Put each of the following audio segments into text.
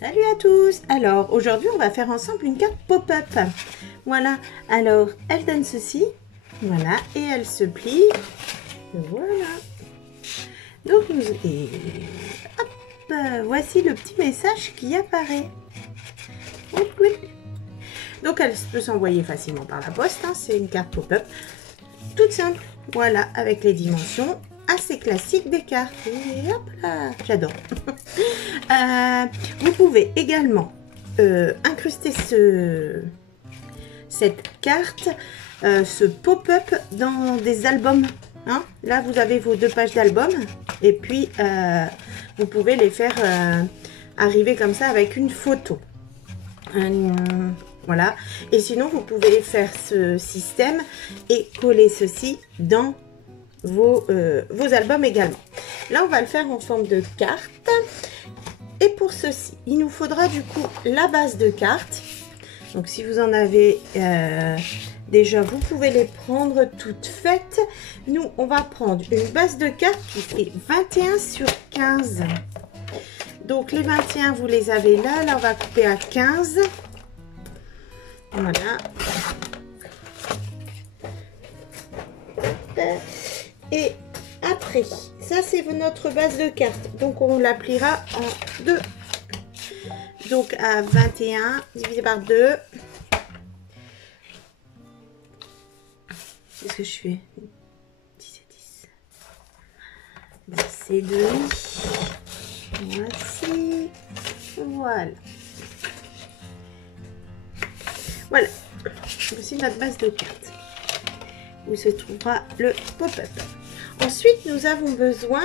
Salut à tous! Alors, aujourd'hui, on va faire ensemble une carte pop-up. Voilà, alors, elle donne ceci. Voilà, et elle se plie. Voilà. Donc, hop, voici le petit message qui apparaît. Donc, elle peut s'envoyer facilement par la poste. Hein. C'est une carte pop-up toute simple. Voilà, avec les dimensions assez classiques des cartes. Et hop là, j'adore. Vous pouvez également incruster cette carte, ce pop-up dans des albums. Hein. Là, vous avez vos 2 pages d'album et puis vous pouvez les faire arriver comme ça avec une photo. Voilà. Et sinon, vous pouvez faire ce système et coller ceci dans vos albums également. Là, on va le faire en forme de carte. Et pour ceci, il nous faudra du coup la base de carte. Donc, si vous en avez déjà, vous pouvez les prendre toutes faites. Nous, on va prendre une base de carte qui fait 21 sur 15. Donc, les 21, vous les avez là. Là, on va couper à 15. Voilà. Et après, ça c'est notre base de carte. Donc on la pliera en 2. Donc à 21 divisé par 2. Qu'est-ce que je fais? 10 et 10. 10 et demi. Voici. Voilà. Voilà. Voici notre base de carte. Où se trouvera le pop-up. Ensuite, nous avons besoin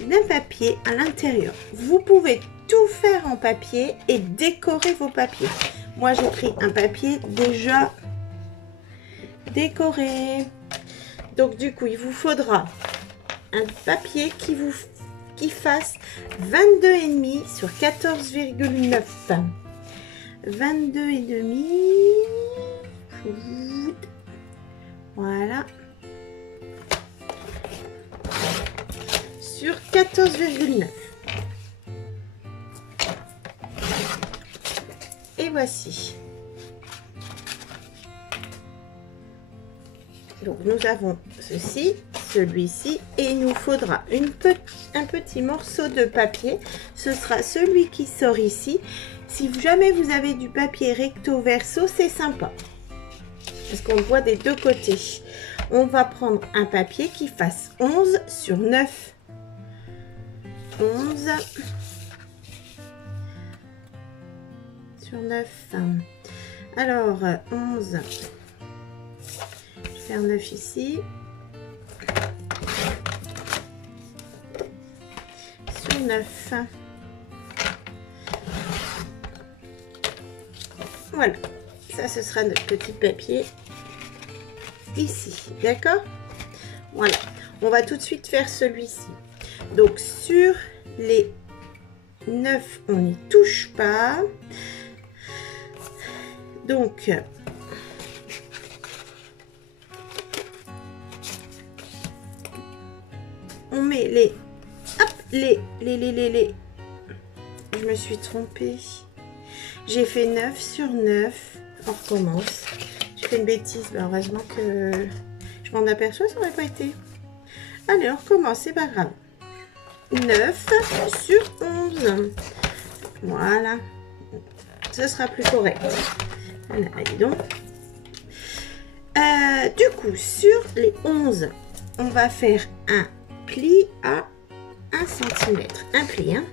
d'un papier à l'intérieur. Vous pouvez tout faire en papier et décorer vos papiers. Moi, j'ai pris un papier déjà décoré. Donc, du coup, il vous faudra un papier qui fasse 22,5 sur 14,9. 22,5. Voilà. Sur 14,9. Et voici. Donc nous avons ceci, celui-ci, et il nous faudra un petit morceau de papier. Ce sera celui qui sort ici. Si jamais vous avez du papier recto verso, c'est sympa. Parce qu'on le voit des deux côtés. On va prendre un papier qui fasse 11 sur 9. 11 sur 9. Alors, 11. Je vais faire 9 ici. Sur 9. Voilà. Ça, ce sera notre petit papier ici. D'accord? Voilà. On va tout de suite faire celui-ci. Donc, sur les 9, on n'y touche pas. Donc, on met les... Hop, les... Je me suis trompée. J'ai fait 9 sur 9. On recommence. J'ai fait une bêtise. Ben, heureusement que je m'en aperçois, ça n'aurait pas été. Allez, on recommence, c'est pas grave. 9 sur 11. Voilà. Ce sera plus correct. Voilà, allez donc. Du coup, sur les 11, on va faire un pli à 1 cm. Un pli, hein.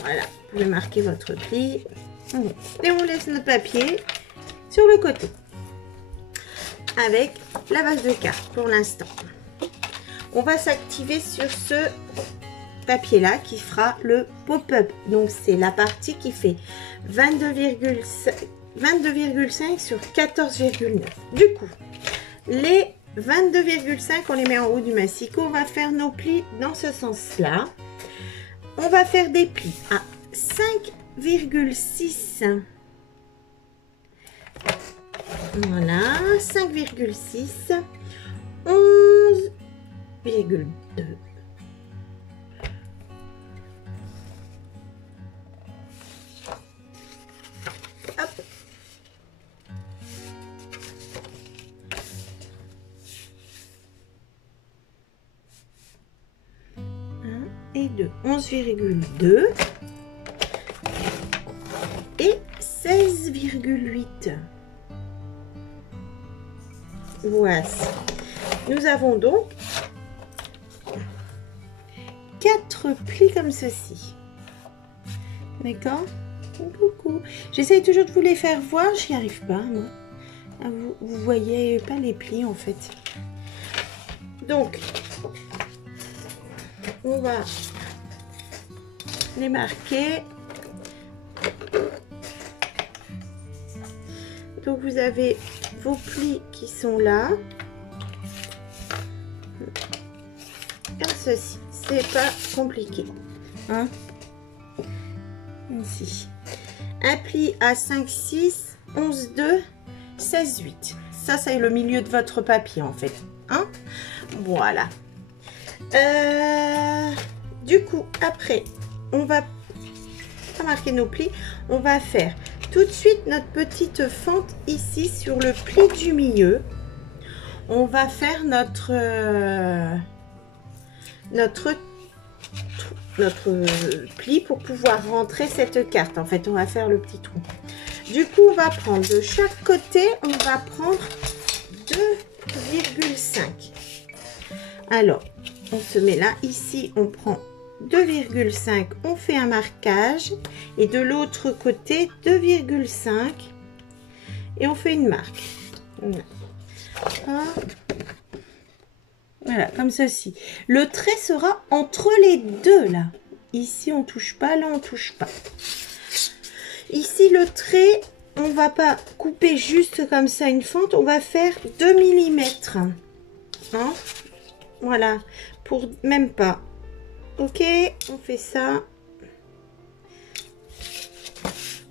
Voilà. Vous pouvez marquer votre pli. Et on laisse notre papier sur le côté. Avec la base de carte pour l'instant. On va s'activer sur ce papier là qui fera le pop-up. Donc c'est la partie qui fait 22,5 sur 14,9. Du coup, les 22,5 on les met en haut du massicot. On va faire nos plis dans ce sens là. On va faire des plis à 5,6. Voilà, 5,6. 11,2. de 11,2 et 16,8. Voici. Nous avons donc 4 plis comme ceci. D'accord? Coucou. J'essaye toujours de vous les faire voir, j'y arrive pas, moi. Vous voyez pas les plis en fait. Donc, on va les marquer. Donc, vous avez vos plis qui sont là. Comme ceci. C'est pas compliqué. Hein? Ici. Un pli à 5, 6, 11, 2, 16, 8. Ça, c'est le milieu de votre papier, en fait. Hein? Voilà. Du coup, après, on va marquer nos plis. On va faire tout de suite notre petite fente ici sur le pli du milieu. On va faire notre pli pour pouvoir rentrer cette carte. En fait, on va faire le petit trou. Du coup, on va prendre de chaque côté, on va prendre 2,5. Alors, on se met là. Ici, on prend 2,5. On fait un marquage. Et de l'autre côté, 2,5. Et on fait une marque. Voilà, comme ceci. Le trait sera entre les deux, là. Ici, on touche pas, là, on touche pas. Ici, le trait, on va pas couper juste comme ça une fente, on va faire 2 mm. Hein? Voilà, pour même pas. Ok, on fait ça.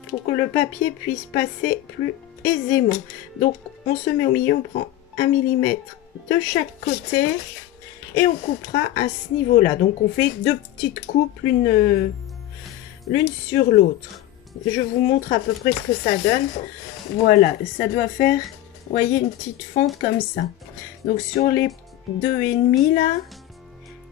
Pour que le papier puisse passer plus aisément. Donc, on se met au milieu, on prend 1 mm de chaque côté et on coupera à ce niveau-là. Donc, on fait 2 petites coupes, l'une sur l'autre. Je vous montre à peu près ce que ça donne. Voilà, ça doit faire, vous voyez, une petite fente comme ça. Donc, sur les 2,5 là,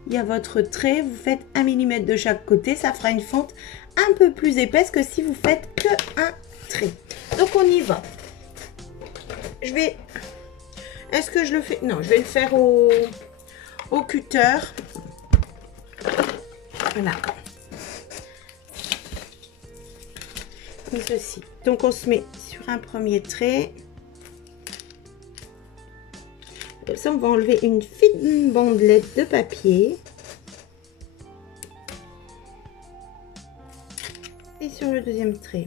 il y a votre trait. Vous faites 1 mm de chaque côté. Ça fera une fente un peu plus épaisse que si vous faites que un trait. Donc, on y va. Je vais... Est-ce que je le fais? Non, je vais le faire au cutter. Voilà. Comme ceci. Donc, on se met sur un premier trait. Comme ça, on va enlever une fine bandelette de papier. Et sur le deuxième trait.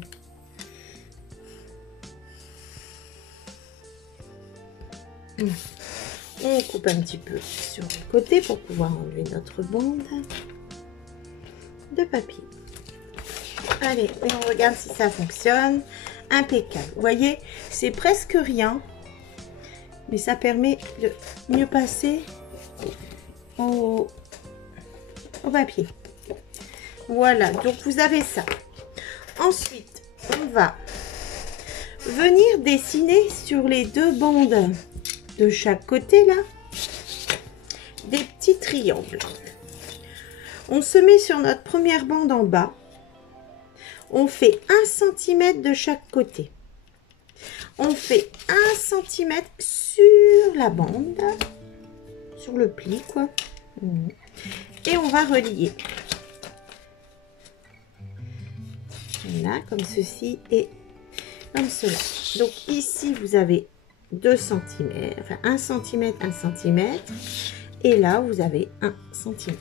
On coupe un petit peu sur le côté pour pouvoir enlever notre bande de papier. Allez, et on regarde si ça fonctionne. Impeccable. Vous voyez, c'est presque rien. Mais ça permet de mieux passer au papier. Voilà, donc vous avez ça. Ensuite, on va venir dessiner sur les 2 bandes de chaque côté, là, des petits triangles. On se met sur notre première bande en bas. On fait 1 cm de chaque côté. On fait 1 cm sur la bande, sur le pli, quoi. Et on va relier. Voilà, comme ceci et comme cela. Donc ici, vous avez 2 cm, enfin 1 cm, 1 cm. Et là, vous avez 1 cm.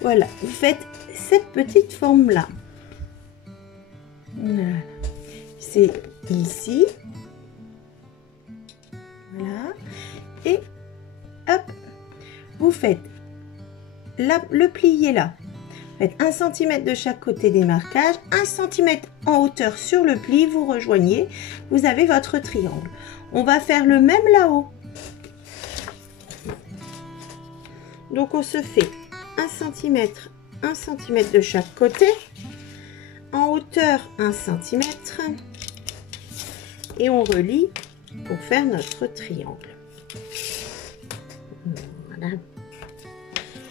Voilà, vous faites cette petite forme-là. Voilà. C'est ici. Voilà. Et hop, vous faites le plié là. Vous faites 1 cm de chaque côté des marquages, 1 cm en hauteur sur le pli, vous rejoignez, vous avez votre triangle. On va faire le même là-haut. Donc on se fait 1 cm de chaque côté, en hauteur 1 cm, et on relie pour faire notre triangle. Voilà.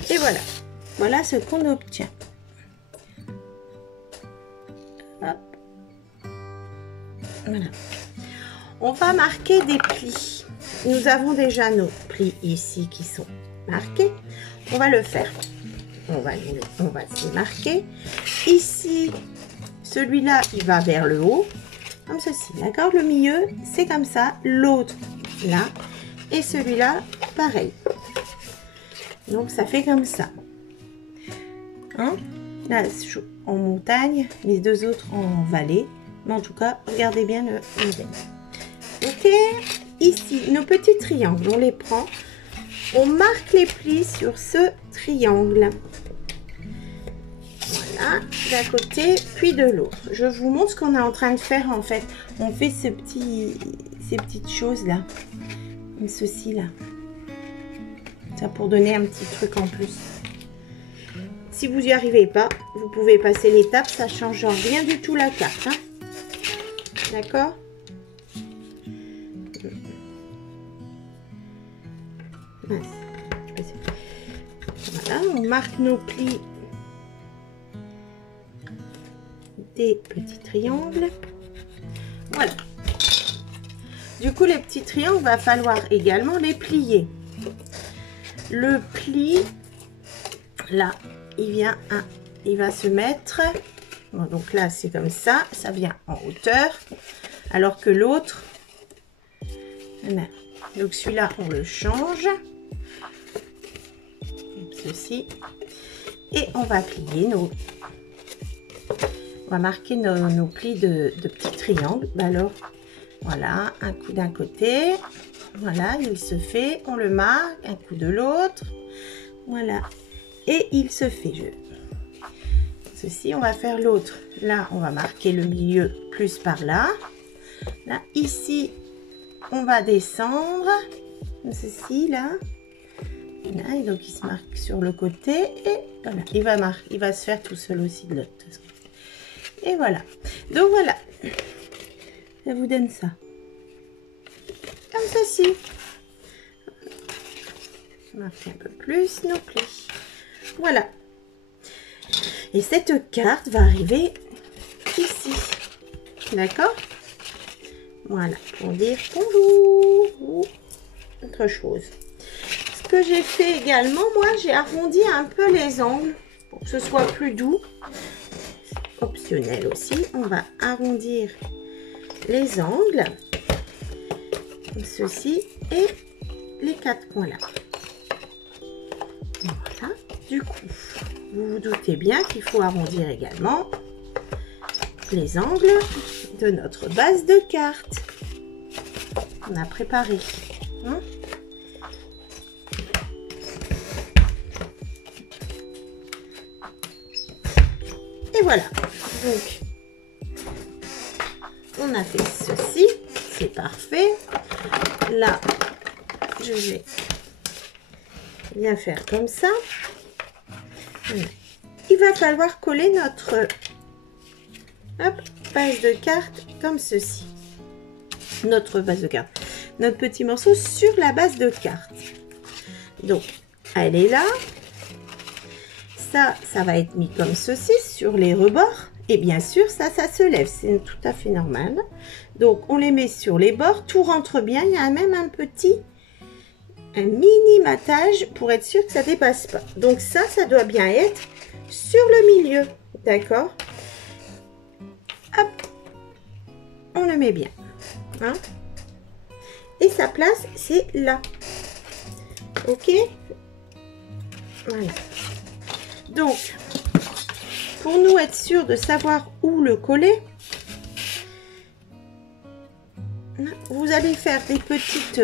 Et voilà. voilà ce qu'on obtient. Hop. Voilà. On va marquer des plis. Nous avons déjà nos plis ici qui sont marqués. On va le faire. On va se marquer. Ici, celui-là, il va vers le haut, comme ceci. D'accord? Le milieu, c'est comme ça. L'autre, là. Et celui-là, pareil. Donc, ça fait comme ça. Hein? Là, en montagne, les deux autres en vallée. Mais en tout cas, regardez bien le modèle. Ok? Ici, nos petits triangles, on les prend. On marque les plis sur ce triangle. Voilà, d'un côté, puis de l'autre. Je vous montre ce qu'on est en train de faire en fait. On fait ces petites choses là. Comme ceci là. Ça pour donner un petit truc en plus. Si vous n'y arrivez pas, vous pouvez passer l'étape. Ça ne change rien du tout la carte. Hein. D'accord? Voilà, on marque nos plis des petits triangles. Voilà. Du coup, les petits triangles, va falloir également les plier. Le pli, là, il va se mettre. Bon, donc là, c'est comme ça, ça vient en hauteur, alors que l'autre, voilà. Donc celui-là, on le change. Ceci. Et on va plier nos... On va marquer nos plis de petits triangles. Alors, voilà, un coup d'un côté. Voilà, il se fait. On le marque. Un coup de l'autre. Voilà. Et il se fait. Ceci, on va faire l'autre. Là, on va marquer le milieu plus par là. Là, ici, on va descendre. Ceci, là. Voilà, et donc il se marque sur le côté et voilà, il va se faire tout seul aussi de l'autre. Et voilà. Donc voilà, ça vous donne ça. Comme ceci. Marquer un peu plus nos plis. Voilà. Et cette carte va arriver ici. D'accord? Voilà, pour dire bonjour ou autre chose. Que j'ai fait également, moi j'ai arrondi un peu les angles pour que ce soit plus doux. Optionnel aussi, on va arrondir les angles comme ceci et les quatre coins là. Voilà, du coup vous vous doutez bien qu'il faut arrondir également les angles de notre base de carte qu'on a préparée. Hein? Et voilà, donc on a fait ceci, c'est parfait. Là, je vais bien faire comme ça. Il va falloir coller notre base de carte comme ceci. Notre base de carte, notre petit morceau sur la base de carte. Donc, elle est là. Ça va être mis comme ceci sur les rebords. Et bien sûr, ça se lève. C'est tout à fait normal. Donc, on les met sur les bords. Tout rentre bien. Il y a même un mini matage pour être sûr que ça ne dépasse pas. Donc, ça doit bien être sur le milieu. D'accord? Hop. On le met bien. Hein? Et sa place, c'est là. Ok? Voilà. Donc, pour nous être sûr de savoir où le coller, vous allez faire des petites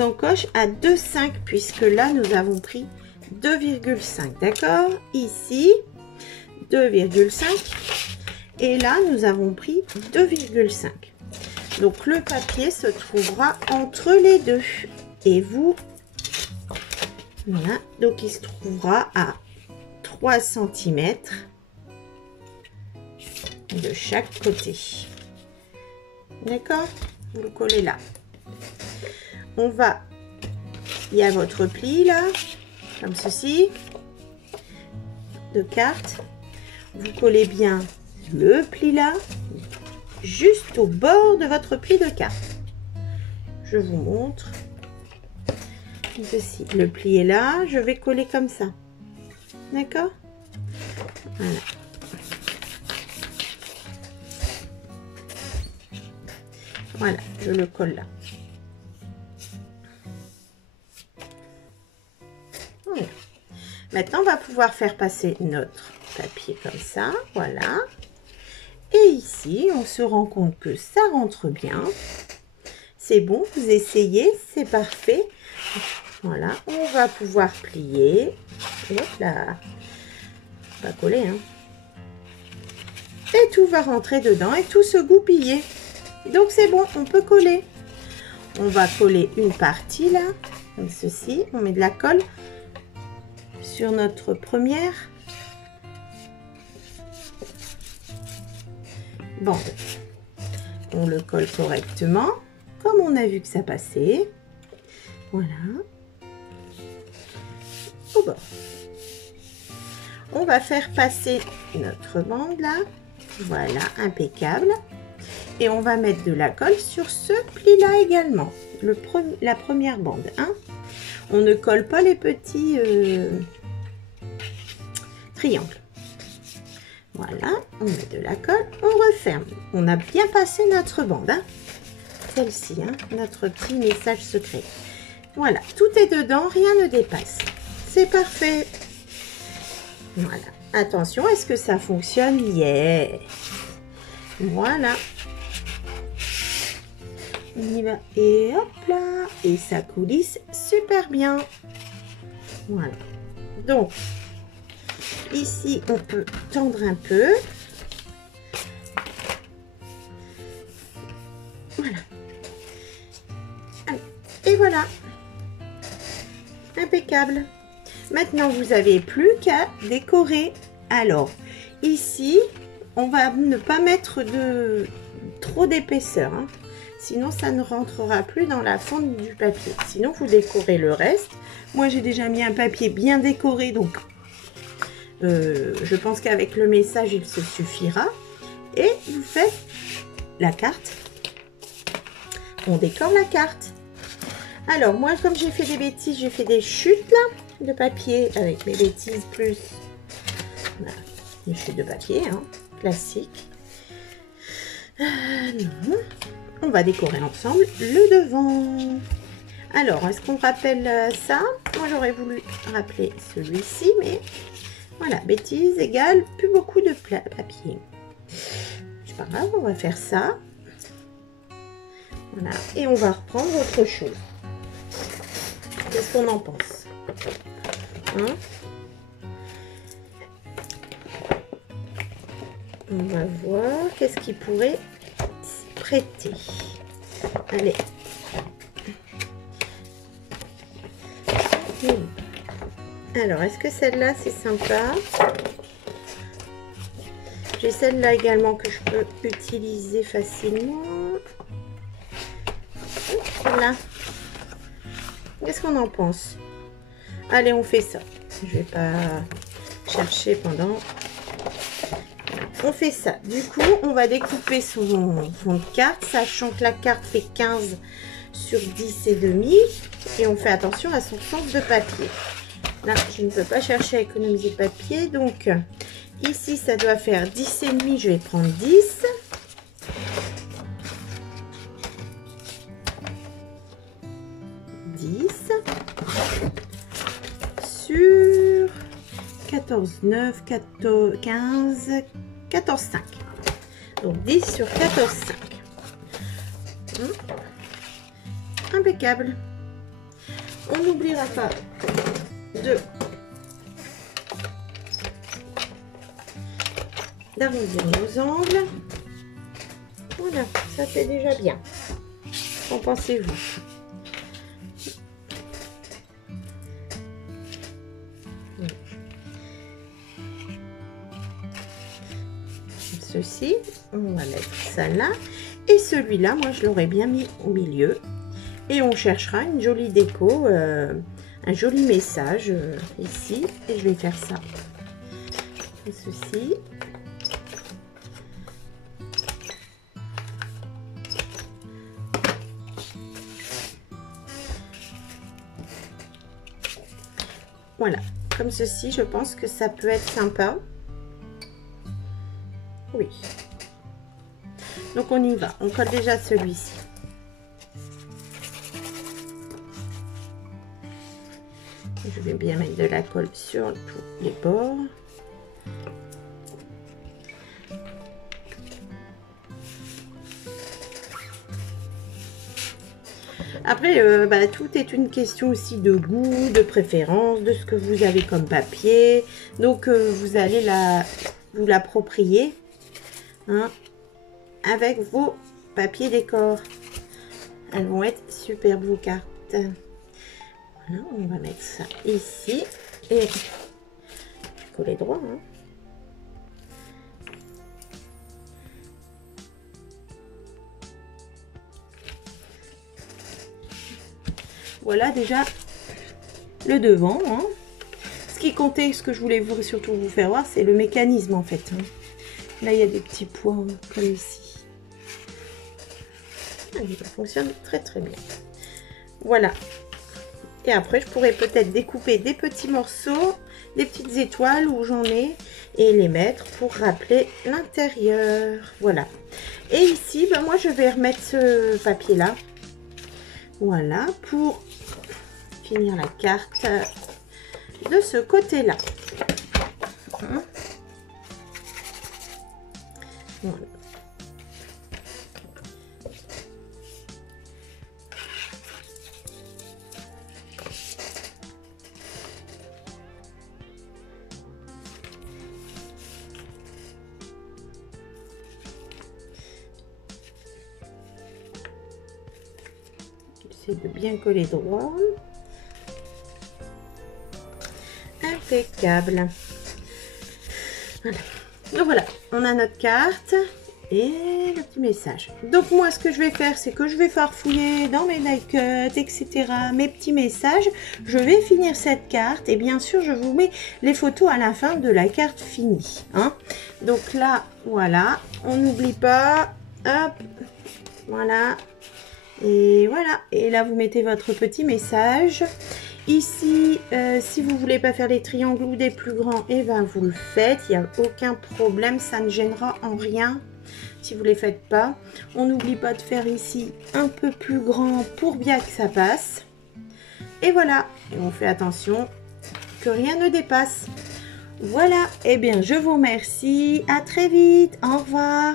encoches à 2,5 puisque là, nous avons pris 2,5. D'accord? Ici, 2,5. Et là, nous avons pris 2,5. Donc, le papier se trouvera entre les deux. Et vous, voilà. Donc, il se trouvera à 3 cm de chaque côté. D'accord? Vous le collez là. Il y a votre pli là, comme ceci. de carte, vous collez bien le pli là, juste au bord de votre pli de carte. Je vous montre. Ceci, le pli est là, je vais coller comme ça. D'accord? Voilà. Voilà, je le colle là. Voilà. Maintenant, on va pouvoir faire passer notre papier comme ça. Voilà. Et ici, on se rend compte que ça rentre bien. C'est bon, vous essayez, c'est parfait. Voilà, on va pouvoir plier. Hop là. Pas coller, hein. Et tout va rentrer dedans et tout se goupiller. Donc c'est bon, on peut coller. On va coller une partie là, comme ceci. On met de la colle sur notre première bande. On le colle correctement, comme on a vu que ça passait. Voilà. Au bord. On va faire passer notre bande là. Voilà, impeccable. Et on va mettre de la colle sur ce pli là également. La première bande. Hein. On ne colle pas les petits triangles. Voilà, on met de la colle, on referme. On a bien passé notre bande. Hein. Celle-ci, hein, notre petit message secret. Voilà, tout est dedans, rien ne dépasse. C'est parfait. Voilà. Attention, est-ce que ça fonctionne? Yeah. Voilà. On y va. Et hop là. Et ça coulisse super bien. Voilà. Donc, ici, on peut tendre un peu. Voilà. Et voilà. Impeccable. Maintenant, vous n'avez plus qu'à décorer. Alors, ici, on va ne pas mettre trop d'épaisseur. Hein. Sinon, ça ne rentrera plus dans la fente du papier. Sinon, vous décorez le reste. Moi, j'ai déjà mis un papier bien décoré. Donc, je pense qu'avec le message, il se suffira. Et vous faites la carte. On décore la carte. Alors, moi, comme j'ai fait des bêtises, j'ai fait des chutes là. De papier avec mes bêtises plus voilà, une chute de papier hein, classique. Non. On va décorer ensemble le devant. Alors, est-ce qu'on rappelle ça? Moi, j'aurais voulu rappeler celui-ci, mais voilà, bêtises égale plus beaucoup de papier. C'est pas grave, on va faire ça. Voilà, et on va reprendre autre chose. Qu'est-ce qu'on en pense? Hein? On va voir qu'est-ce qui pourrait s'y prêter. Allez. Alors, est-ce que celle-là, c'est sympa? J'ai celle-là également que je peux utiliser facilement. Celle-là. Qu'est-ce qu'on en pense? Allez, on fait ça. Je vais pas chercher pendant... On fait ça. Du coup, on va découper son fond de carte, sachant que la carte fait 15 sur 10 et demi. Et on fait attention à son sens de papier. Là, je ne peux pas chercher à économiser de papier. Donc, ici, ça doit faire 10 et demi. Je vais prendre 10. Sur 14, 9, 14, 15, 14, 5. Donc 10 sur 14, 5. Impeccable. On n'oubliera pas d'arrondir nos angles. Voilà, ça c'est déjà bien. Qu'en pensez-vous? Ceci, on va mettre ça là, et celui-là, moi je l'aurais bien mis au milieu, et on cherchera une jolie déco, un joli message ici, et je vais faire ça. comme ceci. Voilà, comme ceci, je pense que ça peut être sympa. Oui. Donc on y va, on colle déjà celui-ci. Je vais bien mettre de la colle sur tous les bords. Après, tout est une question aussi de goût, de préférence, de ce que vous avez comme papier. Donc, vous allez vous l'approprier hein, avec vos papiers décor. Elles vont être superbes, vos cartes. Voilà, on va mettre ça ici. Et coller droit. Hein. Voilà déjà le devant. Hein. Ce qui comptait, ce que je voulais surtout vous faire voir, c'est le mécanisme en fait. Hein. Là, il y a des petits points comme ici. Ça fonctionne très très bien. Voilà. Et après, je pourrais peut-être découper des petits morceaux, des petites étoiles où j'en ai, et les mettre pour rappeler l'intérieur. Voilà. Et ici, ben, moi, je vais remettre ce papier-là. Voilà, pour finir la carte de ce côté-là. Voilà. J'essaie de bien coller droit. Impeccable. Voilà. Donc voilà, on a notre carte et le petit message. Donc moi, ce que je vais faire, c'est que je vais farfouiller dans mes die cuts, etc. Mes petits messages. Je vais finir cette carte et bien sûr, je vous mets les photos à la fin de la carte finie. Hein. Donc là, voilà, on n'oublie pas. Hop, voilà. Et voilà, et là vous mettez votre petit message. Ici, si vous voulez pas faire les triangles ou des plus grands, et ben vous le faites, il n'y a aucun problème, ça ne gênera en rien si vous les faites pas. On n'oublie pas de faire ici un peu plus grand pour bien que ça passe. Et voilà, et on fait attention que rien ne dépasse. Voilà, et bien je vous remercie, à très vite, au revoir.